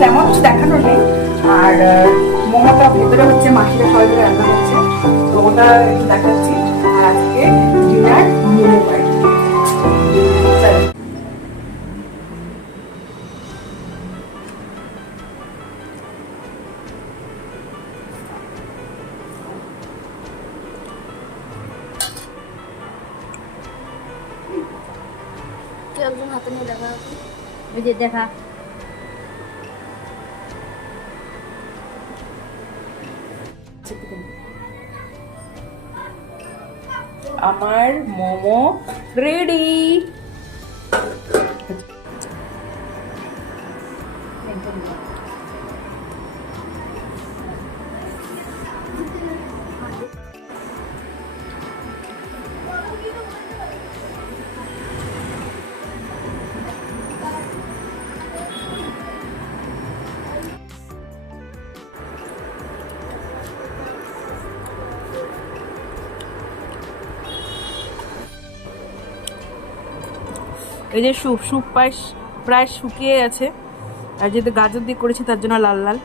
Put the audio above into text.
তেমন কিছু দেখানোর নেই। আর মোমোটা ভেতরে হচ্ছে মাসিরা সবাই মিলে রান্না হচ্ছে, তো ওটা একটু দেখাচ্ছি। আর আজকে ডিনার মোমো পাই। একজন হাতে নিয়ে দেখা, ওই যে দেখা। আমার মোমো রেডি। এই যে স্যুপ প্রায় শুকিয়ে গেছে, আর যেহেতু গাজর দিয়ে করেছি তার জন্য লাল লাল।